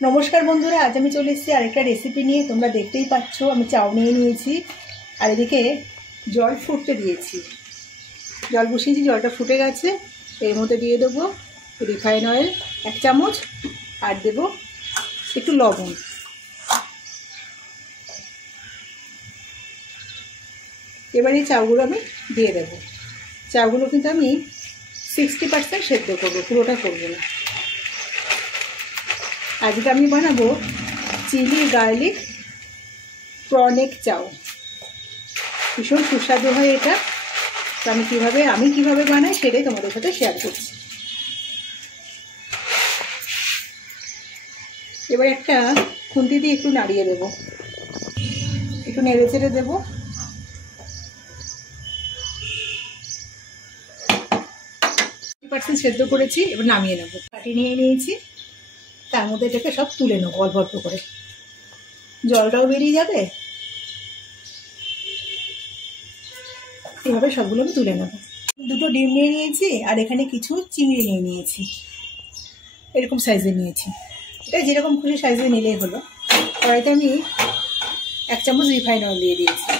নমস্কার বন্ধুরা, আজ আমি চলে এসেছি আরেকটা রেসিপি নিয়ে। তোমরা দেখতেই পাচ্ছ আমি চাউ নিয়ে নিয়েছি, আর এদিকে জল ফুটতে দিয়েছি। জল বসিয়েছি, জলটা ফুটে গেছে। এর মধ্যে দিয়ে দেবো রিফাইন অয়েল 1 চামচ, আর দেবো একটু লবণ। এবার এই চাউগুলো আমি দিয়ে দেবো। চাউগুলো কিন্তু আমি 60% সেদ্ধ করবো, পুরোটা করবো না। আজকে আমি বানাবো চিলি গার্লিক প্রন এগ চাউ। ভীষণ সুস্বাদু হয় এটা। তো আমি কিভাবে বানাই সেটাই তোমাদের সাথে শেয়ার করছি। এবার একটা খুন্তি দিয়ে একটু নাড়িয়ে দেবো, একটু নেড়ে চেড়ে দেবো। সেদ্ধ করেছি, এবার নামিয়ে নেবো। কাটি নিয়ে নিয়েছি, তার মধ্যে এটাকে সব তুলে নেবো অল্প অল্প করে। জলটাও বেরিয়ে যাবে। এভাবে সবগুলো আমি তুলে নেবো। দুটো ডিম নিয়ে নিয়েছি, আর এখানে কিছু চিংড়ি নিয়ে নিয়েছি। এরকম সাইজে নিয়েছি, এটা যেরকম খুশি সাইজে নিলেই হলো। কড়াইতে আমি 1 চামচ রিফাইন অয়েল দিয়ে দিয়েছি।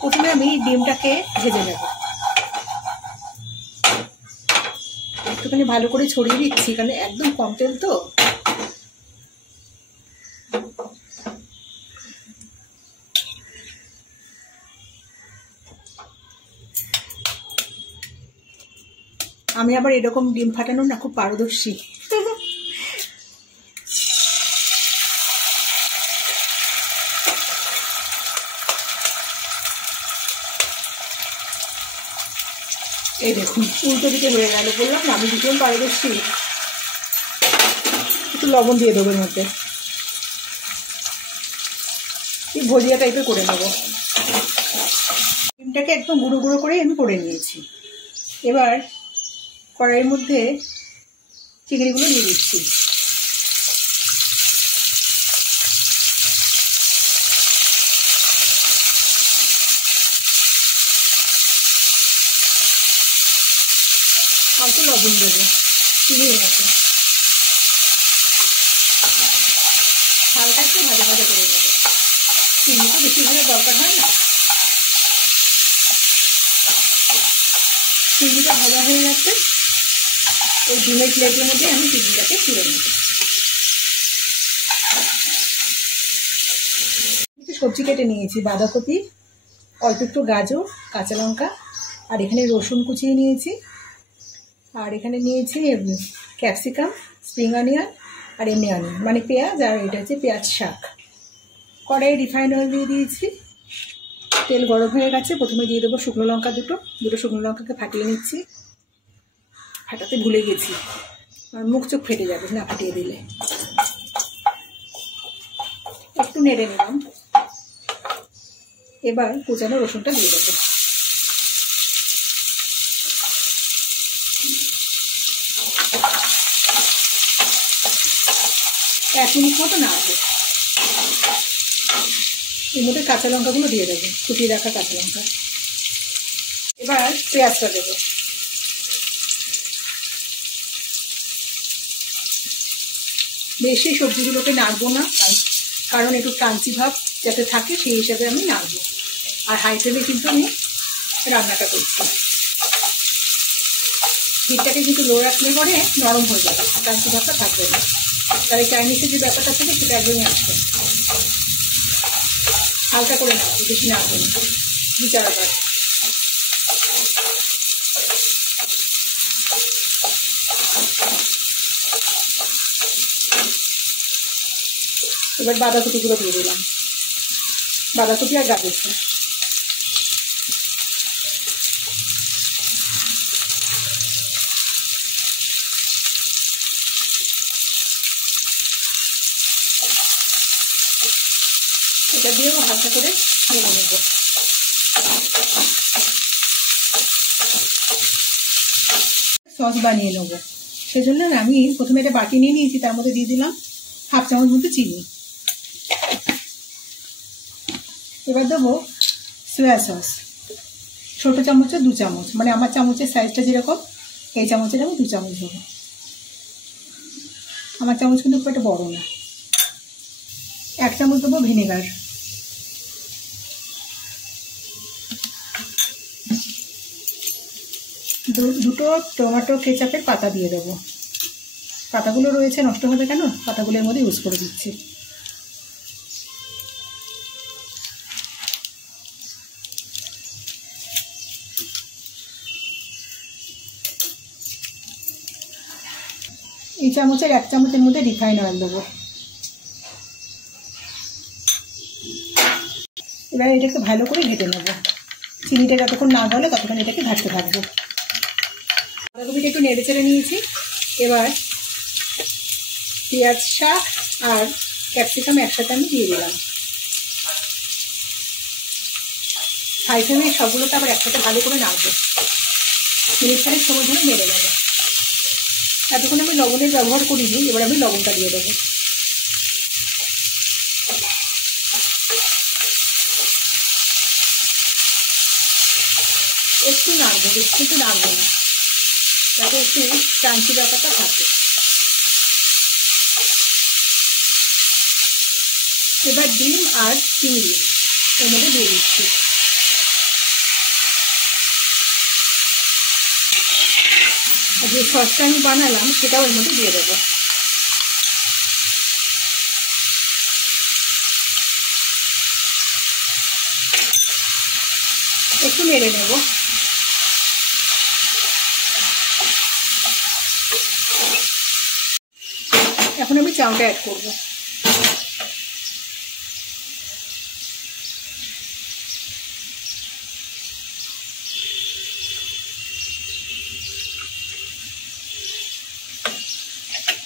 প্রথমে আমি ডিমটাকে ভেজে নেব। একটুখানি ভালো করে ছড়িয়ে দিচ্ছি, কারণ একদম কম তেল তো। আমি আবার এরকম ডিম ফাটানো না খুব পারদর্শী। এই দেখুন, উল্টো দিকে হয়ে গেল। বললাম না আমি ভীষণ পারদর্শী। একটু লবণ দিয়ে দেবো এর মধ্যে, এই ভজিয়া টাইপের করে নেবো। ডিমটাকে একদম গুঁড়ো গুঁড়ো করে আমি করে নিয়েছি। এবার কড়াইয়ের মধ্যে চিংড়িগুলো দিয়ে দিচ্ছি। অল্প লবণ দেবো চিংড়ির মতো। হালকা একটু ভাজা ভাজা করে নেবো। চিংড়ি তো বেশি ভাজা দরকার হয় না। চিংড়িটা ভাজা হয়ে গেছে। ওই ডিমের প্লেটের মধ্যে আমি চিংড়িটাকে তুলে নেব। একটু সবজি কেটে নিয়েছি, বাঁধাকপি, অল্প একটু গাজর, কাঁচা লঙ্কা, আর এখানে রসুন কুচিয়ে নিয়েছি, আর এখানে নিয়েছি ক্যাপসিকাম, স্প্রিং অনিয়ন, আর এমনি অনিয়ন মানে পেঁয়াজ, আর এটা হচ্ছে পেঁয়াজ শাক। কড়াইয়ে রিফাইন অয়েল দিয়ে দিয়েছি। তেল গরম হয়ে গেছে। প্রথমে দিয়ে দেবো শুকনো লঙ্কা দুটো শুকনো লঙ্কাকে ফাটিয়ে নিচ্ছি। ফাটাতে ভুলে গেছি, আর মুখ চোখ ফেটে যাবে না ফাটিয়ে দিলে। একটু নেড়ে নিলাম। এবার কুচানো রসুনটা দিয়ে দেবো। এক মিনিট মতো নাড়বো। এর মধ্যে কাঁচা লঙ্কাগুলো দিয়ে দেবো, কুচিয়ে রাখা কাঁচা লঙ্কা। এবার পেঁয়াজটা দেবো। বেশি সবজিগুলোকে নাড়বো না, কারণ একটু ক্রাঞ্চি ভাব যাতে থাকে সেই হিসাবে আমি নাড়বো। আর হাই ফ্লেমে কিন্তু আমি রান্নাটা করছি। হিটটাকে কিন্তু লো রাখলে পরে নরম হয়ে যাবে, ক্রাঞ্চি ভাবটা থাকবে না। তার এই চাইনিজের যে ব্যাপারটা থাকে সেটা একদমই আসবে। হালকা করে নাড়বো, বেশি নাড়বো না, 2-4 বার। এবার বাঁধাকপিগুলো দিয়ে দিলাম, বাঁধাকপি আর গাজরটা। এটা দিয়েও হালকা করে নেড়ে নেব। সস বানিয়ে নেবো, সেজন্য আমি প্রথমে এটা বাটি নিয়ে নিয়েছি। তার মধ্যে দিয়ে দিলাম 1/2 চামচ মতো চিনি। এবার দেবো সয়া সস, ছোটো চামচে 2 চামচ, মানে আমার চামচের সাইজটা যেরকম এই চামচের আমি 2 চামচ দেবো। আমার চামচ কিন্তু খুব একটা বড় না। 1 চামচ দেবো ভিনেগার। দুটো টমেটো কেচাপের পাতা দিয়ে দেবো। পাতাগুলো রয়েছে, নষ্ট হবে কেন, পাতাগুলোর মধ্যে ইউজ করে দিচ্ছি। এই চামচের 1 চামচের মধ্যে রিফাইন অয়েল দেবো। এবার এটাকে ভালো করে ঘেটে নেবো। চিনিটা যতক্ষণ না গলে ততক্ষণ এটাকে ঘাটতে থাকবো। বাঁধাকপিটা একটু নেড়ে চেড়ে নিয়েছি। এবার পেঁয়াজ শাক আর ক্যাপসিকাম একসাথে আমি দিয়ে দিলাম। হাই ফ্লেমে সবগুলোকে আবার একসাথে ভালো করে নাড়বো। মিনিট 4 সময় ধরে নেড়ে নেবো। এতক্ষণ আমি লবণের ব্যবহার করিনি, এবার আমি লবণটা দিয়ে দেবো। একটু নাড়বো, বেশি একটু নাড়বো না, যাতে একটু ক্রাঞ্চি ব্যাপারটা থাকে। এবার ডিম আর চিংড়ি এর মধ্যে দিয়ে দিচ্ছি। আর যে সসটা আমি বানালাম সেটাও এর মধ্যে দিয়ে দেবো। একটু নেড়ে নেব। এখন আমি চাউটা অ্যাড করব।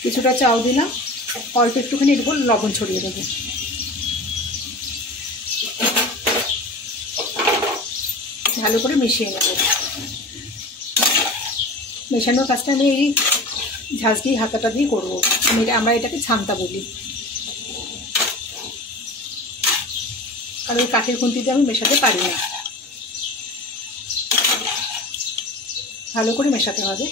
কিছুটা চাউ দিলাম, অল্প একটুখানি এর উপর লবণ ছড়িয়ে দেবো। ভালো করে মিশিয়ে নেব। মেশানোর কাজটা আমি এই ঝাঁঝরি হাতাটা দিয়ে করবো। আমরা এটাকে ছামতা বলি, কারণ ওই কাঠের খুন্তি দিয়ে আমি মেশাতে পারি না। ভালো করে মেশাতে হবে।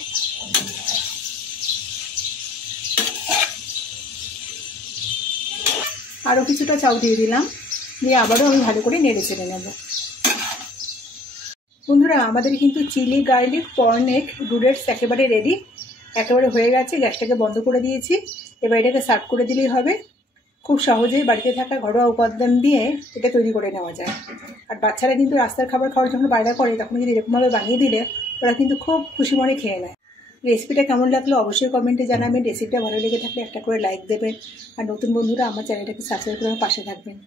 আরও কিছুটা চাউ দিয়ে দিলাম, দিয়ে আবারও আমি ভালো করে নেড়ে চেড়ে নেব। বন্ধুরা, আমাদের কিন্তু চিলি গার্লিক পর্ন এগ নুডলস একেবারে রেডি, একেবারে হয়ে গেছে। গ্যাসটাকে বন্ধ করে দিয়েছি। এবার এটাকে সার্ভ করে দিলেই হবে। খুব সহজেই বাড়িতে থাকা ঘরোয়া উপাদান দিয়ে এটা তৈরি করে নেওয়া যায়। আর বাচ্চারা কিন্তু রাস্তার খাবার খাওয়ার যখন বাইরে করে, তখন যদি এরকমভাবে বানিয়ে দিলে ওরা কিন্তু খুব খুশি মনে খেয়ে নেয়। রেসিপিটা কেমন লাগলো অবশ্যই কমেন্টে জানাবেন। রেসিপিটা ভালো লেগে থাকলে একটা করে লাইক দেবেন। আর নতুন বন্ধুরা আমার চ্যানেলটাকে সাবস্ক্রাইব করে আমার পাশে থাকবেন।